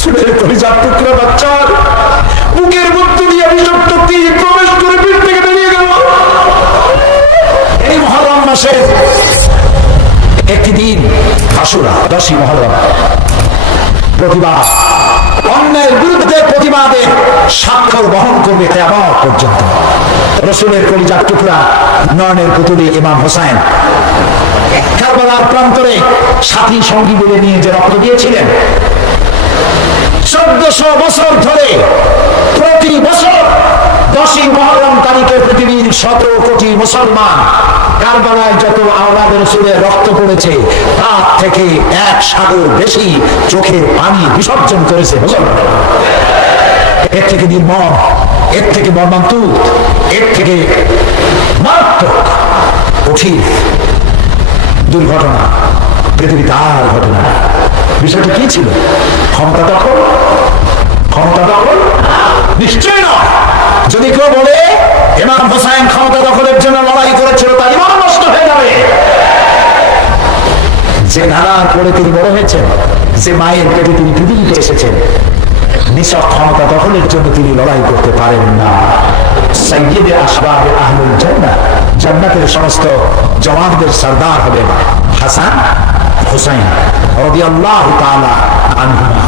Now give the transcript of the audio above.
রাসূলের কলিজার টুকরা বাচ্চার বুকের মধ্যে দিয়ে বিষাক্ত তীর প্রবেশ করে পিঠ থেকে বেরিয়ে গেল। এই মুহররম মাসে একটি দিন আশুরা, 10ই মুহররম, প্রতিবাদ, অন্যায়ের বিরুদ্ধে প্রতিবাদের স্বাক্ষর বহন করবে কিয়ামত পর্যন্ত। রাসূলের কলিজার টুকরা নয়নের পুতুলি ইমাম হোসেন কারবালার প্রান্তরে সাথী সঙ্গী বলে নিয়ে যে রক্ত দিয়েছিলেন, 1400 বছর ধরে প্রতি বছর 10ই মুহররম তারিখে পৃথিবীর 17 কোটি মুসলমান কারবালায় যত আওলাদ রাসূলের রক্ত পড়েছে তার থেকে 1 সাগর বেশি চোখের পানি বিসর্জন করেছে মুসলমান। এর থেকে নির্মম, এর থেকে মর্মান্তিক, এর থেকে মারাত্মক কঠিন দুর্ঘটনা পৃথিবীতে আর ঘটনা না। বিষয়টা কি ছিল? ক্ষমতা দখল? ক্ষমতা দখল? নিশ্চয় নয়। যদি কেউ বলে ইমাম হোসেন ক্ষমতা দখলের জন্য লড়াই করেছিল, তার ইমান নষ্ট হয়ে যাবে। যে নানার পরে তিনি বড় হয়েছেন, যে মায়ের পেটে তিনি পৃথিবীতে এসেছেন, নিছক ক্ষমতা দখলের জন্য তিনি লড়াই করতে পারেন না। সাইয়্যিদে আসবাব আহলুল জান্নাহ, জান্নাতের সমস্ত জওয়ানদের সরদার হবেন হাসান হুসাইন রাদিয়াল্লাহু তাআলা আনহুমা।